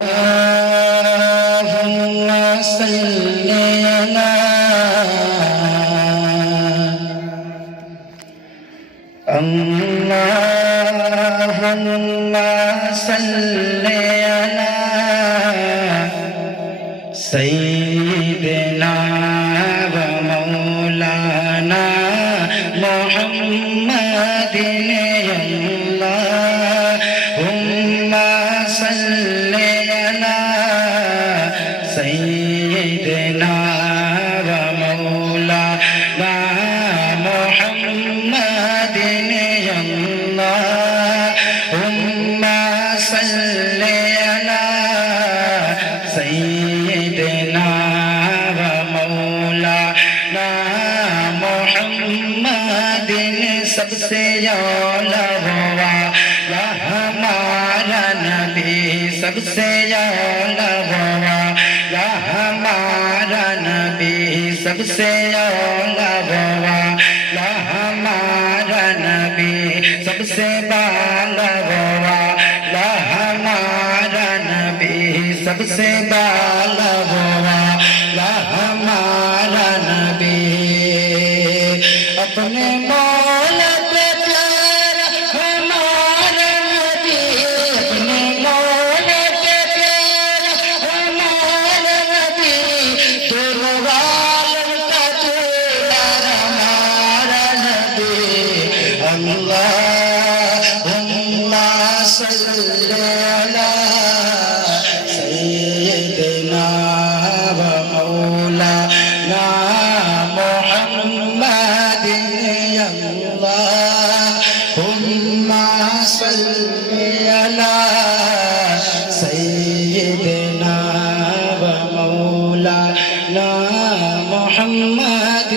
اللهم صل على اللهم صل على سيدنا ومولانا محمد اللهم صل على سيدنا ومولانا محمد اللهم صل على سيدنا ومولانا محمد سب سے اولا والا ہمارا نبی سب سے اولا والا ہمارا نبی سب سے اولا والا ہمارا نبی سب سے بالا والا ہمارا نبی سب سے بالا والا ہمارا نبی اپنے مولا پہ پیارا ہمارا نبی اپنے مولا پہ پیارا ہمارا نبی دونوں عالم کا چولا ہمارا نبی اللہم صل علی سیدنا و مولانا محمد اللہم صل علی سیدنا و مولانا محمد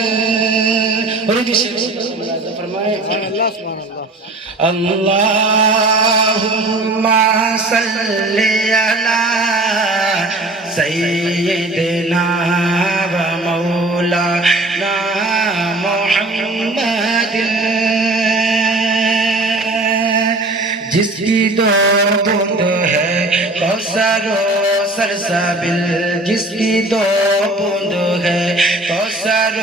اللہم صل علی سیدنا و مولانا محمد جس کی دو بوند ہے کوثر و سلسبیل جس کی دو بوند ہے کوثر و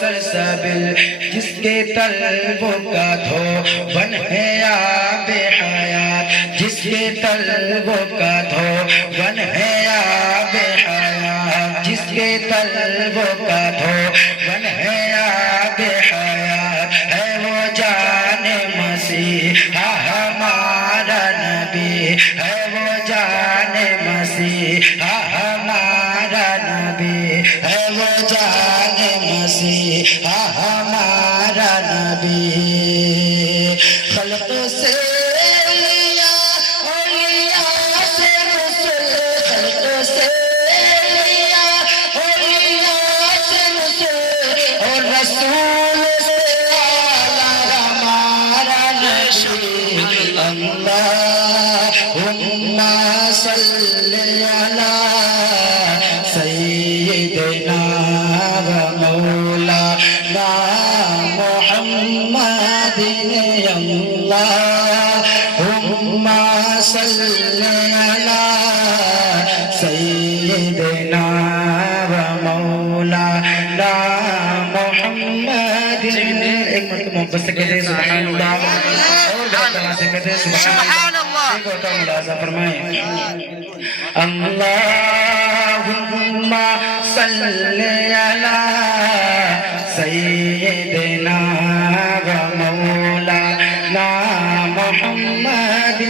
سلسبیل جس کے طلبوں کا دھوبن ہے آب حیات جس کے طلبوں کا دھوبن ہے آب حیات جس کے طلبوں کا دھوبن ہے آب حیات ہے وہ جان مسیحا ہمارا نبی ہے وہ جان مسیحا ہمارا نبی ہے وہ جان مسیحا ہمارا نبی خلق سے اولیاء اولیاء سے رسول خلق سے اولیاء سے رسول اور رسول سے اعلیٰ ہمارا نبی اللہم صل علی سیدنا و مولانا محمد اللہم صل علی سیدنا و مولانا محمد ایک مرتبہ محبت سے کہتے ہیں سبحان اللہ اور بہتر سے کہتے ہیں سبحان اللہ ایک ہوتا ملاحظہ فرمائیں اللہم صل علی سیدنا و مولانا محمد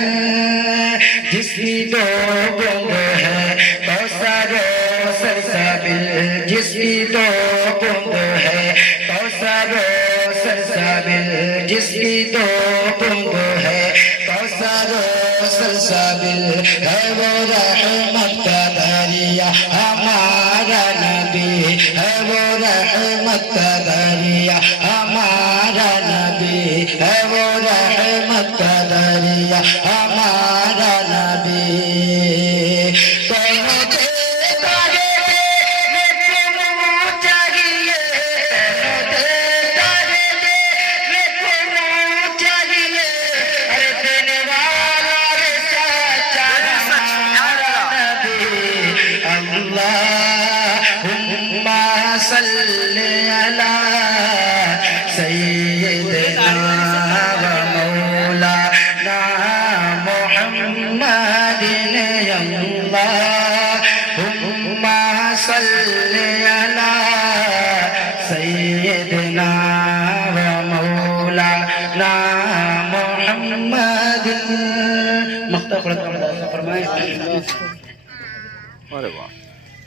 جس کی دو بوند ہے کوثر و سلسبیل جس کی دو بوند ہے کوثر و سلسبیل جس کی دو بوند ہے کوثر و سلسبیل ہے وہ رحمت کا دریا ہمارا نبی ہے وہ رحمت کا دریا ہمارا نبی ہے وہ رحمت کا دریا ہمارا نبی اللهم صل على سيدنا ومولانا محمد يا اللهم صل على سيدنا ومولانا محمد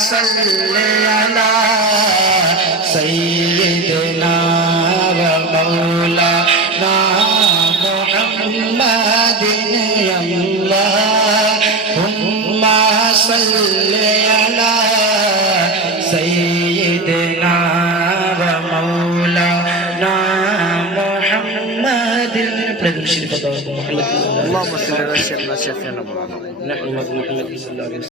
صل على سيدنا ومولانا محمد يا اللهم صل على سيدنا ومولانا محمد اللهم صل على سيدنا محمد صلى الله عليه وسلم